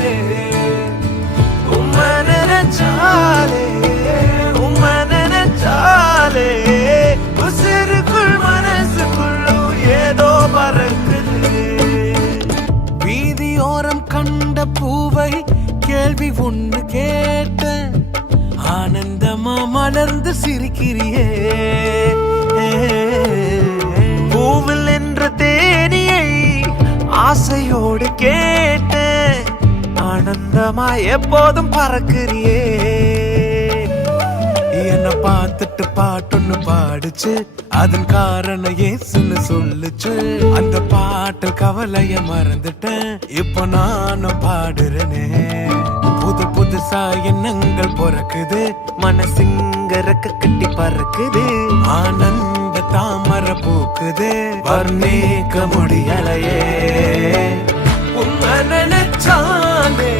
பறக்குதே. உம்மை நினைச்சாலே உம்மை நினைச்சாலே உசிருக்குள் மனசுக்குள்ளும் ஏதோ பறக்குது. வீதியோரம் கண்ட பூவை கேள்வி ஒண்ணு கேட்டேன், ஆனந்தமா மலர்ந்து சிரிக்கிறியே. பூவில் என்ற தேனியை ஆசையோடு கேட்டேன், ஆனந்தமா எப்போதும் பறக்கிறியே. என்ன பார்த்துட்டு பாட்டொன்னு பாடுச்சு, அதன் காரணம் ஏசுன்னு சொல்லுச்சு. அந்த பாட்டில் கவலைய மறந்துட்டேன், இப்போ நானும் பாடுறேனே. புது புதுசா எண்ணங்கள் பிறக்குது, மனசிங்க ரெக்க கட்டி பறக்குது. ஆனந்த தாமரை பூக்குது, வர்ணிக்க முடியலையே. உம்மை நினைச்சாலே